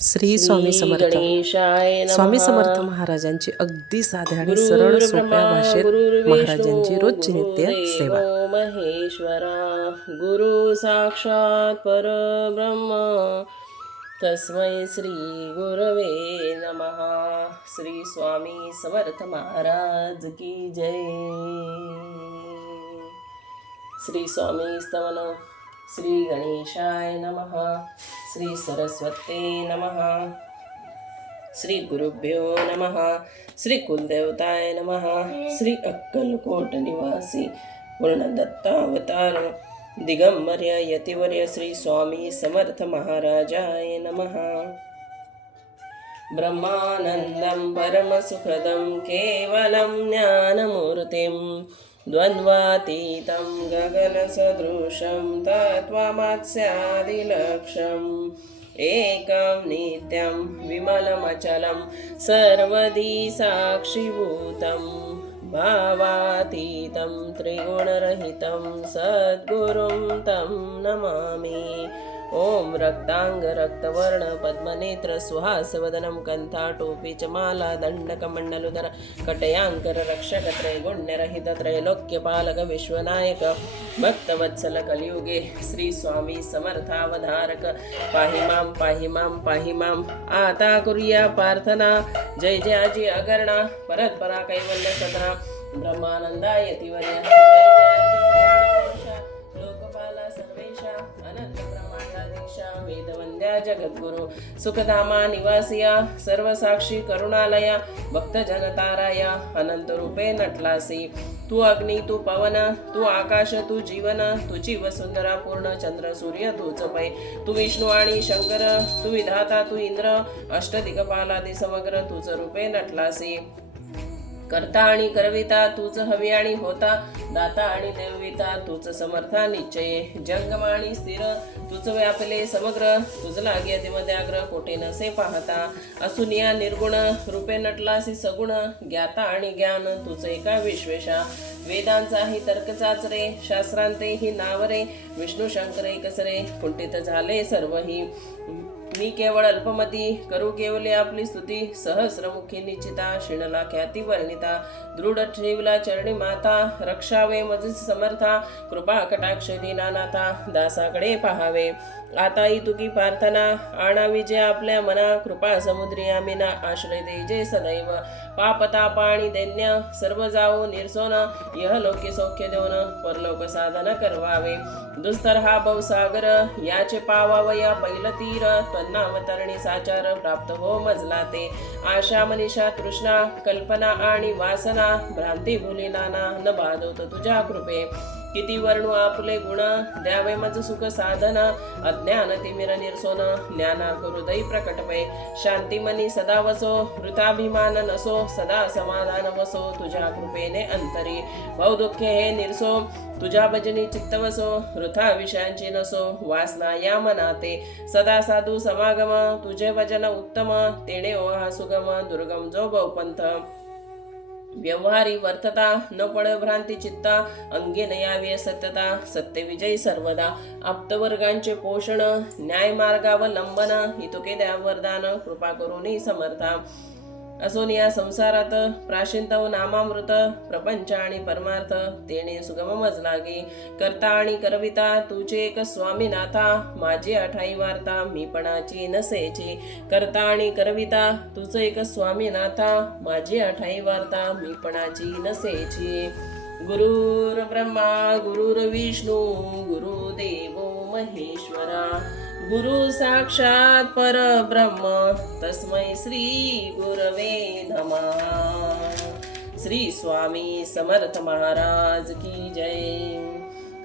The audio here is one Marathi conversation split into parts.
श्री स्री स्वामी समर्थ स्वामी समर्थ महाराजांची अगदी साध्या आणि सरळ सोप्या भाषेत महाराजांची रोज नित्य सेवा महेश्वरा गुरु साक्षात पर ब्रह्म तस्मै श्री गुरवे नम श्री स्वामी समर्थ महाराज की जय श्री स्वामी स्तवन श्रीगणेशाय नमः श्रीसरस्वते नमः श्रीगुरुभ्यो नमः श्रीकुलदेवताय नमः श्री, श्री, श्री, श्री, श्री अक्कलकोटनिवासी पूर्णदत्तावतार दिगम्बर्य यतिवर्य श्रीस्वामी समर्थमहाराजाय नमः ब्रह्मानन्दं परमसुखदं केवलं ज्ञानमूर्तिम् द्वन्द्वातीतं गगनसदृशं तत्त्वमत्स्यादिलक्षम् एकं नित्यं विमलमचलं सर्वदी साक्षिभूतं भावातीतं त्रिगुणरहितं सद्गुरुं तं नमामि ಓಂ ರಕ್ತಾಂಗ ರಕ್ತವರ್ಣ ಪದ್ಮನೇತ್ರ ರಕ್ತರಕ್ತವರ್ಣ ಪದ್ಮೇತ್ರ ಸುಹಾಸವದಂ ಕಂಥೋಪೀಚಮಲಾ ದಂಡಮದರ ಕಟಯಾಂಕರ ರಕ್ಷಕ ತ್ರೈಲೋಕ್ಯ ಪಾಲಕ ರಕ್ಷಕ್ರೈಗುಣ್ಯರಹಿತ ತ್ರೈಲೋಕ್ಯಪಾಲಕ ಕಲಿಯುಗೆ ಶ್ರೀ ಸ್ವಾಮಿ ಸಮರ್ಥಾವಧಾರಕ ಪಾಹಿ ಮಾಂ ಪಾಹಿ ಮಾಂ ಪಾಹಿ ಮಾಂ ಆತಾ ಕುರಿಯ ಪ್ರಾರ್ಥನಾ ಜಯ ಜಯ ಜಿ ಅಗರ್ಣ ಪರತ್ಪರ ಕೈವಲ್ಯ ಕೈವಲ್ ಸದರಾ ಬ್ರಹ್ಮ जय जगद्गुरु निवासिया सर्वसाक्षी करुणालया भक्त अनंत अनंतरूपे नटलासी तू अग्नि तू पवन तू आकाश तू तु जीवन तुची वसुधरा पूर्ण चंद्र सूर्य तुच तू तु आणि शंकर तू विधाता तू इंद्र अष्ट समग्र तुच रूपे नटलासी करता आणि करविता तूच हवी आणि होता दाता आणि देवविता तूच समर्था निश्चय जंगम आणि स्थिर तूच व्यापले समग्र तुझला कोठे नसे पाहता असून या निर्गुण रूपे नटला सगुण ज्ञाता आणि ज्ञान तुझ एका विश्वेशा वेदांचाही तर्क रे शास्त्रांते ही नावरे विष्णू शंकरे कसरे कुंटित झाले सर्व केवळ अल्पमती करू केवले आपली स्तुती सहस्रमुखी निश्चिता शिणला ख्याती वर्णिता ठेवला चरणी माता रक्षावे मज समर्था कृपा कटाक्ष दिनाथा दासाकडे पहावे आता ही तुकी प्रार्थना आणा विजय आपल्या मना कृपा समुद्री आम्ही आश्रय दे सदैव पापता पाणी दैन्य सर्व जाऊ निरसोन यह लोके सौख्य देऊन परलोक साधन करवावे दुस्तर हा बहुसागर याचे पावावया पहिल तीर त्वन्नावतरणी साचार प्राप्त हो मजला ते आशा मनीषा तृष्णा कल्पना आणि वासना भ्रांती भुली नाना न ना, बाधवत तुझ्या कृपे किती वर्णू आपले गुण द्यावे मज सुख साधन अज्ञान तिमिर निरसोन ज्ञाना करू दै प्रकट पै शांती मनी सदा वसो वृथाभिमान नसो सदा समाधान वसो तुझ्या कृपेने अंतरी बहु दुःख हे निरसो तुझ्या भजनी चित्त वसो वृथा विषयांची नसो वासना या मनाते सदा साधू समागम तुझे भजन उत्तम तेणे ओहा सुगम दुर्गम जो पंथ व्यवहारी वर्तता न भ्रांती चित्ता अंगे नयावी सत्यता सत्यविजयी सर्वदा आप्तवर्गांचे पोषण न्याय मार्गावर लंबन द्या वरदान कृपा करून समर्था असून या संसारात नामामृत प्रपंच आणि परमार्थ देणे सुगमज लागे करता आणि करविता तुझे एक स्वामी नाथा माझी आठाई वार्ता मी पणाची नसेची करता आणि करविता तुझे एक स्वामी नाथा माझी आठाई वार्ता मी पणाची नसेची गुरुर ब्रह्मा गुरुर विष्णू गुरु महेश्वरा गुरु साक्षात परब्रह्म तस्मै श्री गुरवे नम श्री स्वामी समर्थ महाराज की जय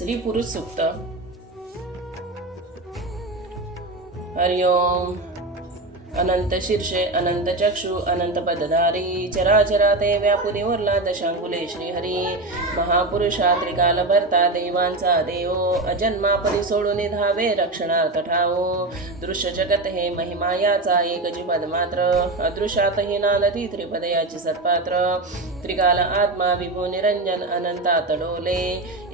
हरिओम अनंत शीर्षे अनंत चक्षु अनंत पदधारी चरा चरा ते व्यापुरी उरला दशांगुले श्री हरि महापुरुषा त्रिकाल भरता देवांचा देव परी सोडून धावे रक्षणार्थ तठाओ दृश्य जगत हे महिमायाचा एक मात्र जी त्रिपदयाची सत्पात्र त्रिकाल आत्मा विभू निरंजन अनंता तडोले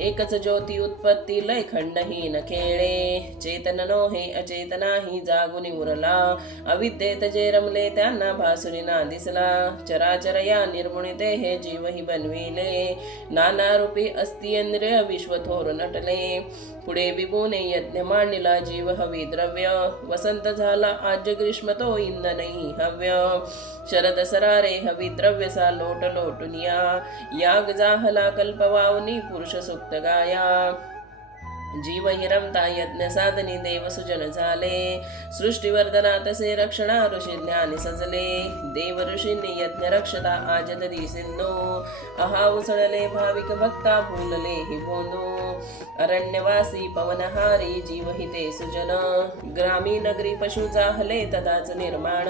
एकच ज्योती उत्पत्ती खेळे चेतन नो हे अचेतना हि जागुनी उरला अविद्येत जे रमले त्यांना भासुनी ना दिसला चराचर या निर्मुणिते हे जीवही बनविले नाना रूपी असतिंद्रिय विश्व थोर नटले पुढे विभूने यज्ञ मांडिला जीव हवी द्रव्य वसंत झाला आज ग्रीष्म तो इंद नाही हव्य शरद सरारे हवी द्रव्य सा लोट लोटुनिया याग जाहला कल्प वावनी पुरुष सुक्त गाया जीव हिरमता यज्ञ साधनी देव सुजन झाले सृष्टिवर्धना तसे रक्षणा ऋषी ज्ञान सजले देव ऋषींनी यज्ञ रक्षता आजत सिंधो अहा उसळले भाविक भक्ता भूलले हि अरण्यवासी पवनहारी जीवहिते सुजन ग्रामी नगरी पशु जाहले तदाच निर्माण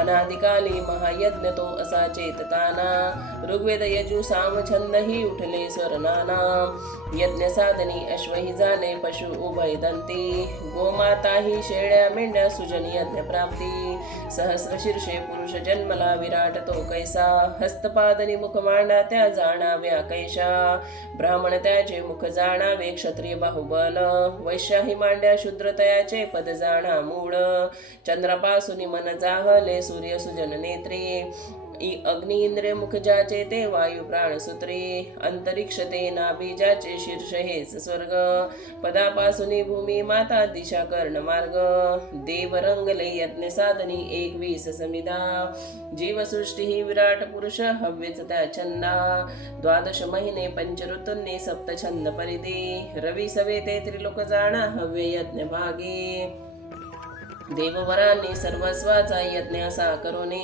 अनादिकाली महायज्ञ तो असा चेतताना ऋग्वेद यजु साम छंद ही उठले स्वरनाना यज्ञ साधनी अश्वही जाले पशु उभय दंती गोमाता हि शेळ्या ब्रह्मेण्य सहस्र शीर्षे पुरुष जन्मला विराट तो कैसा हस्तपादनी मुख मांडा त्या जाणाव्या कैशा ब्राह्मण त्याचे मुख जाणावे क्षत्रिय बाहुबल वैश्या हि मांड्या शुद्र तयाचे पद जाणा मूळ चंद्रपासुनी मन जाहले सूर्य सुजन नेत्री इ अग्नि इंद्र मुख जाचे ते वायु प्राण सूत्रे अंतरिक्ष ते नाभी जाचे शीर्ष हे स्वर्ग पदापासुनी भूमी माता दिशा कर्ण मार्ग देव रंगले यत्न साधनी एक वीस समिधा जीव सृष्टी ही विराट पुरुष हव्यच त्या छंदा द्वादश महिने पंच ऋतुने सप्त छंद परिदे रवी सवे त्रिलोक जाणा हव्य यज्ञ भागे देववरांनी सर्वस्वाचा यज्ञ सा करुणे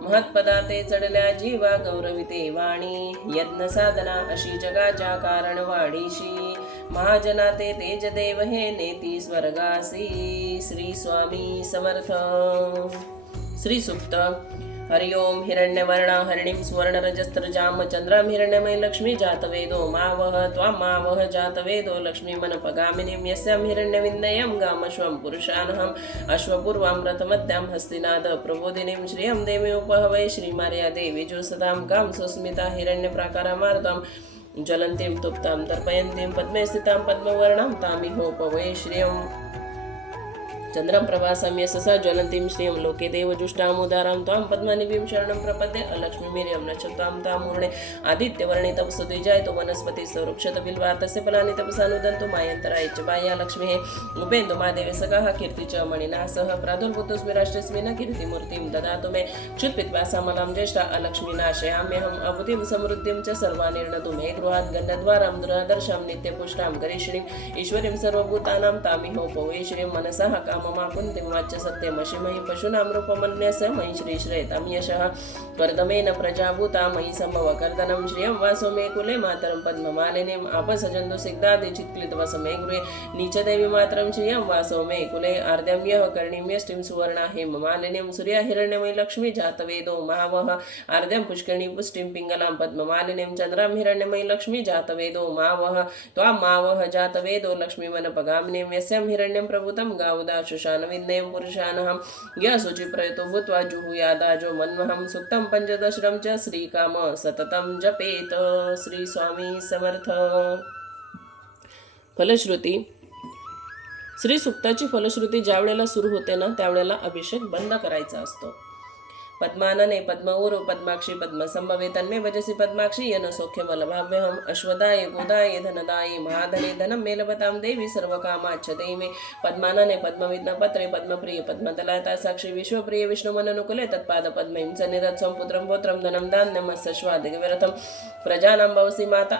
महत्पदा ते चढल्या जीवा गौरविते वाणी यज्ञ साधना अशी जगाच्या कारण वाणीशी महाजना ते तेजदेव हे नेती स्वर्गासी श्री स्वामी समर्थ श्री सुप्त ओम हिरण्यवर्णा हरिणी सुवर्णरजस चंद्र हिरण्यमय लक्ष्मी जातवेदो मावह ह जातवेदो लक्ष्मी मनपगामिनी हिरण्यविंद गामश्व पुरषाणह्वपूर्वामत्या हस्तिनाद प्रबोधिनीं श्रिय देवी उपह वै देवी विजोसदा गाम सुस्मिता हिरण्यप्राकार ज्वलन्तीं तुप्तां तर्पयन्तीं पद्मेस्थिता पद्मवर्ण तामिहोप वै श्रियम चंद्र प्रवासम यश सा ज्वलंती श्री लोके देवजुष्टामुदारांमनिम शरण प्रपदे अलक्ष्मी नव तामूर्णे आदिव्यवर्णी तपसुदेजायतो वनस्पती सुरक्षत फलापसादं मयंतराय बायालक्ष्मी उपेंदुमादेसगा कीर्ती चमणीनासह प्रादुर्भूत स्विराष्टीन कीर्ती कीर्तिमूर्तिं ददातु मे क्षुत्पासा मला ज्येष्ठा अलक्ष्मी च अवुधिं मे गृहात निर्णधु गृहाद नित्यपुष्टाम दृहादर्शा नित्यपुष्टीश्रीं सर्वभूतानां तामिहो श्रीं मनसा का ममातीं वाच्य सत्यमशिमिशुनामूपन्य मयी श्रीश्रे तम्यूता मयी संभव कर्दन श्रियमे कुल मे अप नीचदेवी मातर श्रिय वासो मे कुल आर्द्यम्य कर्णी सुवर्णा हे मालिनीम सूर्य हिरण्यमयी लक्ष्मी जातवेदो मावः आर्द्यम पुष्करणी पुष्टिं पिङ्गलां पद्ममालिनीं चंद्राम हिरण्यमयी लक्ष्मी जातवेदो मावः त्वा मावः जातवेदो लक्ष्मी मनपगामिनीम हिरण्यं प्रभुतं गावदा शुशान विद्येय पुरुषान हम या शुचि प्रयतो जो मनहम सुक्त पंचदश्रम च श्री काम सततम जपेत श्री स्वामी समर्थ फलश्रुती श्री सुक्ताची फलश्रुती ज्या वेळेला सुरू होते ना त्यावेळेला अभिषेक बंद करायचा असतो पद्मानने पद्म पद्माक्षी पद्मसंभवे तने भजसी पद्माक्षीन सौख्यबलभाव्यह अश्वदाय धनदाय महाधने धनं मेलवतां देवी सर्वकामाय मे पद्मानने पद्मविद्नपत्रे पद्मप्रिय पद्मतला साक्षी विश्वप्रिय विष्णुमननुकुले तत्पाद पद्मिंध पुत्र गोत्रं धनम दान्यमस्त श्वाद विरथं प्रजानं भवसि माता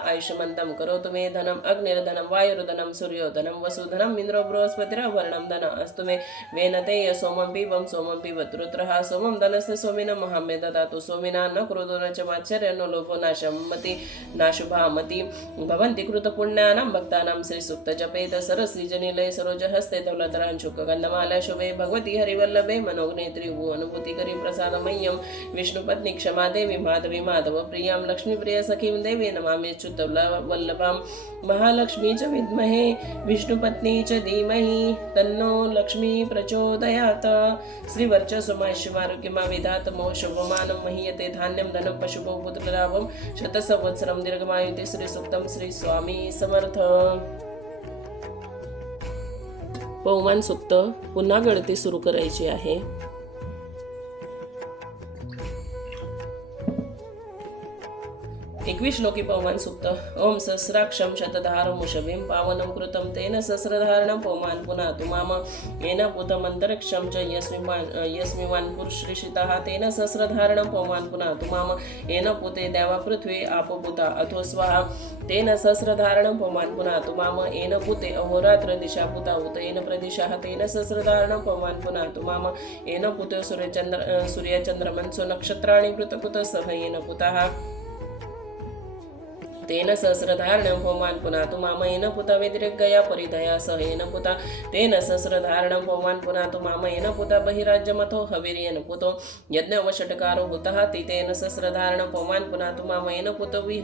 करोतु मे मेधन अग्निरधनं वायुरदनम सूर्योधन वसुधन इंद्र बृहस्पती वरणं धन मे वेनते य सोमं पिवं सोमं पिबत रुत सोमं धनस्य स्वामीन महामेद दातो स्वामीना न क्रोधो न चमाचर्य न लोभो नाशमती नाशुभामती भवती कृतपुण्याना भक्ताना श्रीसुक्त जपेत सर श्रीजनिल सरोज हस्ते तवलतरांशुक गंधमाला शुभे भगवती हरिवल्लभे मनोग्नेत्री भू अनुभूती करी प्रसाद विष्णुपत्नी क्षमा देवी माधवी माधव प्रिया लक्ष्मी प्रिय सखीम देवी नमामि वल्लभा महालक्ष्मी च विद्महे विष्णुपत्नी च धीमहि तन्नो लक्ष्मी प्रचोदयात श्रीवर्चसुमाशिवारोग्यमा शोभमानमे धान्यम महीयते पशु बुत्र लाभम शत संवत्सरम श्री सुक्तम श्री स्वामी समर्थ बौमान सुक्त पुन्हा गळती सुरू करायची आहे इक्विलोकिमान सुप्त ओम सहस्रक्षम शतधारमुषभी पावन कृत सहस्रधारण पौमान पुन्हा पुतमंतरक्षम चिमान यस्मिमान पुरश्रेशी तेन सहस्रधारण पौमान पुनः येन पूते आपभूता अथो स्वा सह्रधारण भोमान माम येन पूते अहोरात्र दिशा पुता उत येण प्रदिशा तन सहस्रधारण पोमान माम येन पूत सूर्याचंद्र सूर्याचंद्रमनसो नक्षत पुतः येन पुत तेन सहस्रधारण भोवान पुन्हा मामय गया परिधया सह येन पुता तेन तन सस्रधारण भगवान पुनः तुम्न पुता पुतो बहिराजमथो हवीन पूतो यज्ञवषटकारो भूत सस्रधारण भोवमान पुन्हा तुम्ही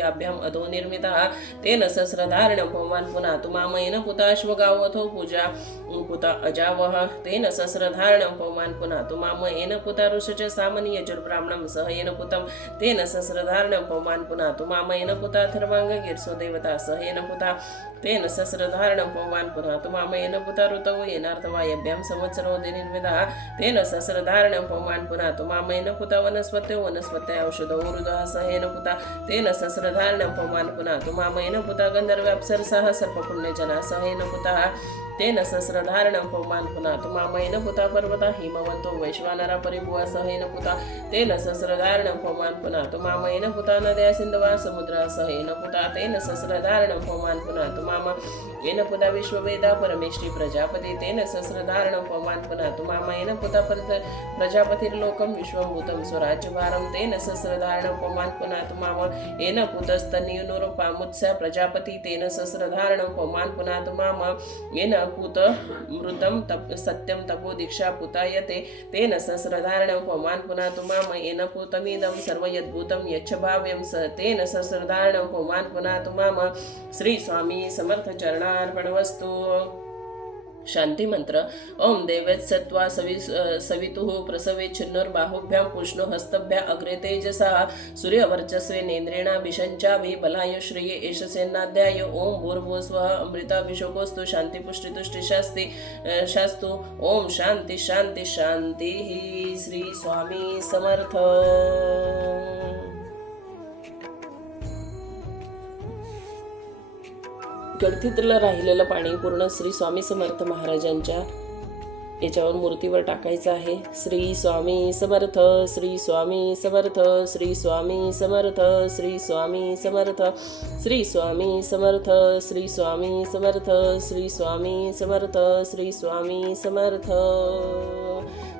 याभ्याम अधो तेन तन सस्रधारण भगवान पुनः तुम्ही पुताश्वगावथो पूजा पुता अजावह तेन सस्रधारण पुता पुन्हा माम येता सह येन पुतम तेन सस्रधारण भोवमान पुन्हा मामेन ಋತವೇನಾಥವಾಭ್ಯವತ್ಸರಧಾರಣಾನ್ ಪುನಾತ ವನಸ್ಪತ್ಯ ವನಸ್ಪತ್ಯ ಔಷಧ ಸಹ್ಯ ಪುನಾರಣ ಪೌಮನ್ ಪುನಃ ಮಾಮುತ ಗಂಧರ್ವಸರ ಸರ್ಪ ಪುಣ್ಯಜನ ಸಹೇನ ಪು तेन सस्रधारण पौमान पुनः मामेन पुता पर्वता हिमवंतो वैश्वानरा परिभुवासहेन सहन पुता तेन सस्रधारण पौमान पुनः पुता येन नद्या सिंधवा समुद्र पुता तेन सस्रधारण पौमान पुना माम येन विश्ववेदा परमेश्री प्रजापती तेन सस्रधारण पौमान पुनः मामाम येणं पुता प्रजापतीर्लोक विश्वभूत स्वराज्यभारं तिन सस्रधारण पौमान पुन मान पुनुरूपा मुत्सा प्रजापती तिन सस्रधारण पौमान पुन येन पूत मृतं तप, सत्यं तपो दीक्षा पुतायते तेन पूता यन सस्रधारण उपमान पुनाम येन पूत मिदे सर्वभूत स सह्रधारण उपमान पुन्हा माम श्री स्वामी समर्थ समर्थचरणार्पणवस्तू शांती ओम देवेत सत्वा सवि सवितु प्रसवि छिनुर्बाहुभ्या पुष्ण हस्तभ्या अग्रे तेजसा सूर्यवर्चस्वे नेंद्रेणा भीशंचा फलाय भी, श्री एष सेनाध्याय ओं भूर्भ स्वा अमृताभिशोकोस्त शास्ती शास्तु ओम शांती शांती शांती श्री स्वामी समर्थ गडथीतलं राहिलेलं पाणी पूर्ण श्री स्वामी समर्थ महाराजांच्या याच्यावर मूर्तीवर टाकायचं आहे श्री स्वामी समर्थ श्री स्वामी समर्थ श्री स्वामी समर्थ श्री स्वामी समर्थ श्री स्वामी समर्थ श्री स्वामी समर्थ श्री स्वामी समर्थ श्री स्वामी समर्थ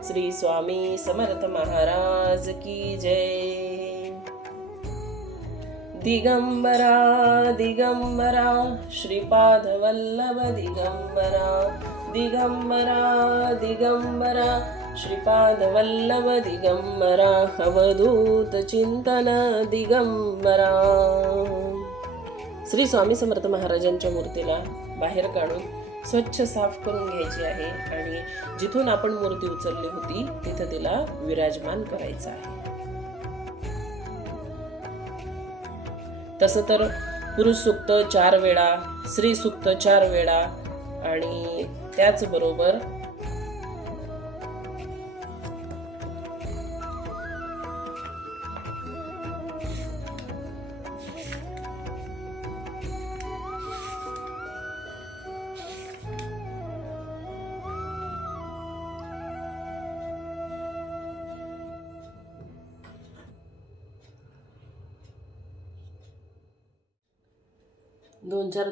श्री स्वामी समर्थ महाराज की जय दिगंबरा दिगंबरा श्रीपाद वल्लभ दिगंबरा दिगंबरा दिगंबरा श्रीपाद वल्लभ दिगंबरा, दिगंबरा चिंतन दिगंबरा श्री स्वामी समर्थ महाराजांच्या मूर्तीला बाहेर काढून स्वच्छ साफ करून घ्यायची आहे आणि जिथून आपण मूर्ती उचलली होती तिथं तिला विराजमान करायचं आहे तसं तर सूक्त चार वेळा सुक्त चार वेळा आणि त्याचबरोबर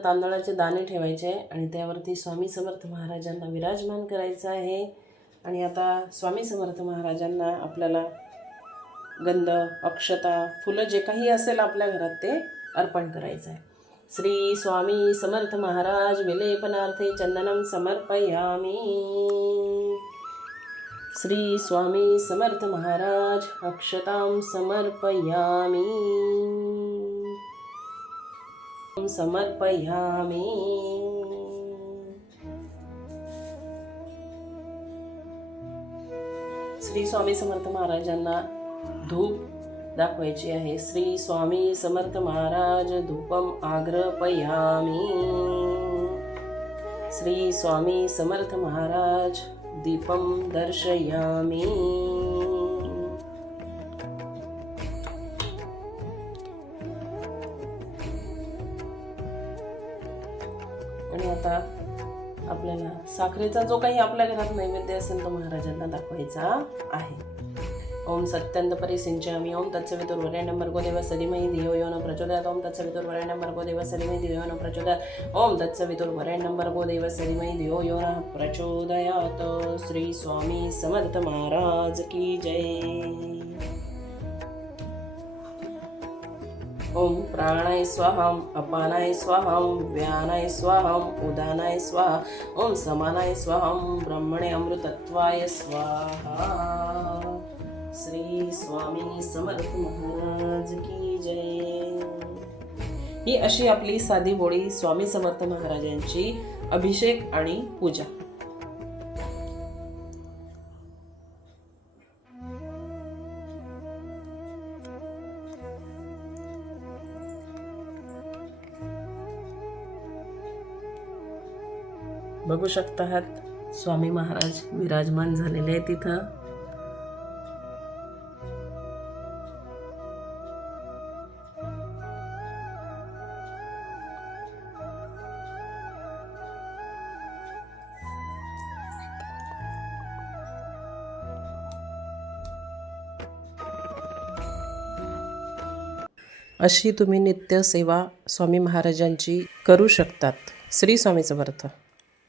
तांदळाचे दाणे ठेवायचे आणि त्यावरती स्वामी समर्थ महाराजांना विराजमान करायचं आहे आणि आता स्वामी समर्थ महाराजांना आपल्याला समर गंध अक्षता फुलं जे काही असेल आपल्या घरात ते अर्पण करायचं आहे श्री स्वामी समर्थ महाराज विलेपनार्थे चंदनम समर्पयामी श्री स्वामी समर्थ महाराज अक्षता समर्पयामी समर्पयामि श्री स्वामी समर्थ महाराजांना धूप दाखवायची आहे श्री स्वामी समर्थ महाराज धूपम आग्रपयामि श्री स्वामी समर्थ महाराज दीपम दर्शयामी जो काही आपल्या घरात नैवेद्य असेल तो महाराजांना दाखवायचा आहे ओम सत्यंत परिसिंचामी ओम तत्सवितुर वरेण नंबर गो देव सिलमय धियो यो न प्रचोदयात ओम तत्सवितुर वरे नंबर गो देव सलिमयी दिव्यो न प्रचोदयात ओम तत्सवितुर नंबर गो देव सलिमयी दिव्यो न प्रचोदयात श्री स्वामी समर्थ महाराज की जय ओम प्राणाय स्वाहा अपानाय स्वाहम व्यानाय स्वाहा उदानाय स्वाहा ओम समानाय स्वाहम ब्रह्मणे अमृतत्वाय स्वाहा श्री स्वामी समर्थ महाराज की जय ही अशी आपली साधी बोळी स्वामी समर्थ महाराजांची अभिषेक आणि पूजा बघू शकतात स्वामी महाराज विराजमान झालेले आहे तिथं अशी तुम्ही नित्य सेवा स्वामी महाराजांची करू शकतात श्री स्वामी वर्थ